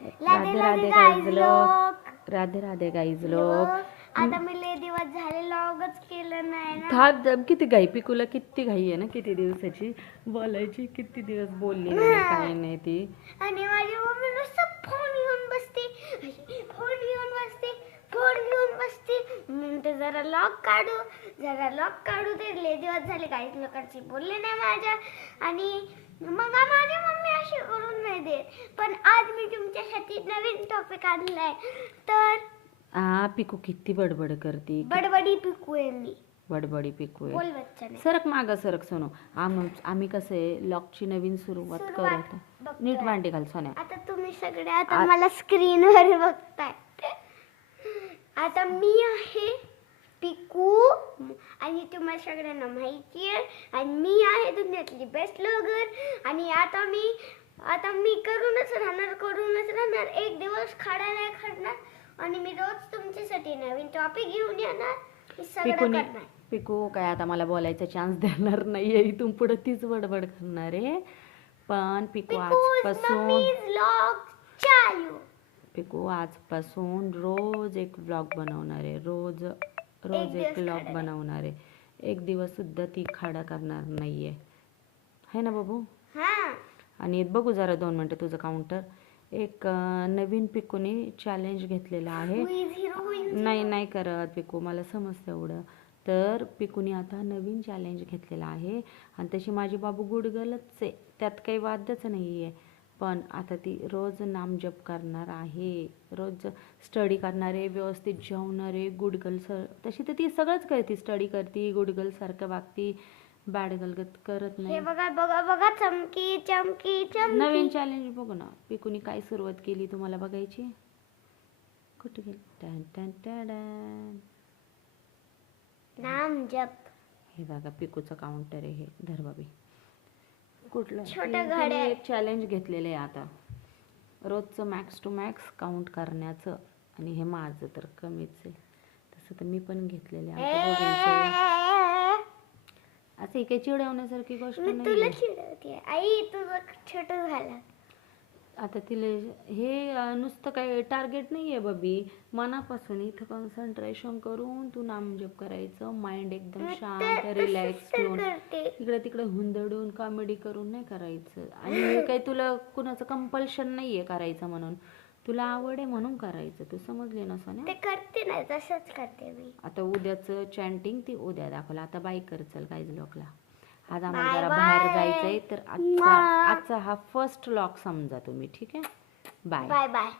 Radhe Radhe guys लोक. Radhe Radhe guys लोक. आता मी लय दिवस झाले लॉगच केलं नाही ना. किती घाई पिकूला किती घाई आहे ना किती दिवसाची. बोलायची किती दिवस बोलली नाही काही नाही ती. आणि माझी मम्मी नुसतं फोन घेऊन बसते. फोन घेऊन बसते फोन घेऊन बसते. म्हणते जरा लॉक काढू जरा लॉक काढू ते लय दिवस झाले काहीच लोकांशी बोलले नाही माझ्या. आणि मग माझी मम्मी अशी पण आज मी तुमच्यासाठी नवीन टॉपिक आणलाय. तर हा पिकू किती बडबड करती. बडबडी पिकू आहे मी. बडबडी पिकू आहे बोल बच्चाने. सरक माग सरक सोनू. आम आम्ही कसं आहे लॉकची नवीन सुरुवात करत. नीट मांडी घाल सोन्या. आता तुम्ही सगळे आता आ- मला स्क्रीनवर बघताय. आता मी आहे पिकू आणि तुम्हाला सगळ्यांना माहिती आहे. आणि मी आहे दुनियातली बेस्ट ब्लॉगर आणि आता मी आता मी करूनच राहणार करूनच राहणार. एक दिवस खाडा नाही खाणार आणि मी रोज तुमच्यासाठी नवीन टॉपिक घेऊन येणार. मी सगळं पिकूने करणार. पिकू काय आता मला बोलायचा चान्स देणार नाहीये. इथून पुढे तीच बडबड करणार आहे. पण पिकू आजपासून चालू. पिकू आजपासून रोज एक ब्लॉग बनवणार आहे. रोज रोज एक एक दिवस ब्लॉग बनवणार आहे. एक दिवस सुद्धा ती खाडा करणार नाहीये. है ना बाबू? हा. आणि बघू जरा दोन मिनटं तुझं काउंटर एक नवीन पिकूने चॅलेंज घेतलेलं आहे. नाही नाही करत पिकू मला समजतं एवढं. तर पिकूने आता नवीन चॅलेंज घेतलेलं आहे. आणि तशी माझी बाबू गुडगलच आहे. त्यात काही वादच नाही आहे पण आता ती रोज नामजप करणार आहे. रोज स्टडी करणार आहे व्यवस्थित जेवणार आहे गुडगल सर तशी तर ती सगळंच करते. स्टडी करते गुडगल सारखं वागती. बॅड गलगत करत हे नाही. बघा बघा बघा चमकी चमकी चमकी. नवीन चॅलेंज बघू ना. पिकूनी काय सुरुवात केली तुम्हाला बघायची? कुठे गेली? टॅन टॅन टॅडॅन. नाम जप. हे बघा पिकूचं काउंटर आहे हे धरबाबी. कुठलं? छोटं ती- तिने घड्याळ. एक चॅलेंज घेतलेलं आहे आता. रोजचं मॅक्स टू मॅक्स काउंट करण्याचं आणि हे माझं तर कमीच आहे. तसं तर मी पण घेतलेलं आहे. आमच्या दोघींचं. ही काही चिडवण्यासारखी गोष्ट मी नाही चिडवते. आई तुझं छोट झालं. आता तिला हे अं, नुसतं काही टार्गेट नाही आहे बबी. मनापासून इथं कॉन्सन्ट्रेशन करून तू नामजप करायचं. माइंड एकदम शांत तर रिलॅक्स तसंच तर ठेवून करते. इकडे तिकडे हुंदडून कॉमेडी करून नाही करायचं. आणि हे काही तुला कुणाचं कंपल्शन नाहीये करायचं म्हणून. तुला आवड आहे म्हणून करायचं. तू समजली ना सोन्या? ते करते ना तसंच करते मी. आता उद्याचं चॅन्टिंग ती उद्या दाखवलं. आता बाय कर चल काहीच लोकला. आज आम्हाला Bye जरा bye. बाहेर जायचंय तर आजचा. आजचा हा फर्स्ट लॉक समजा तुम्ही ठीक आहे? बाय. Bye bye.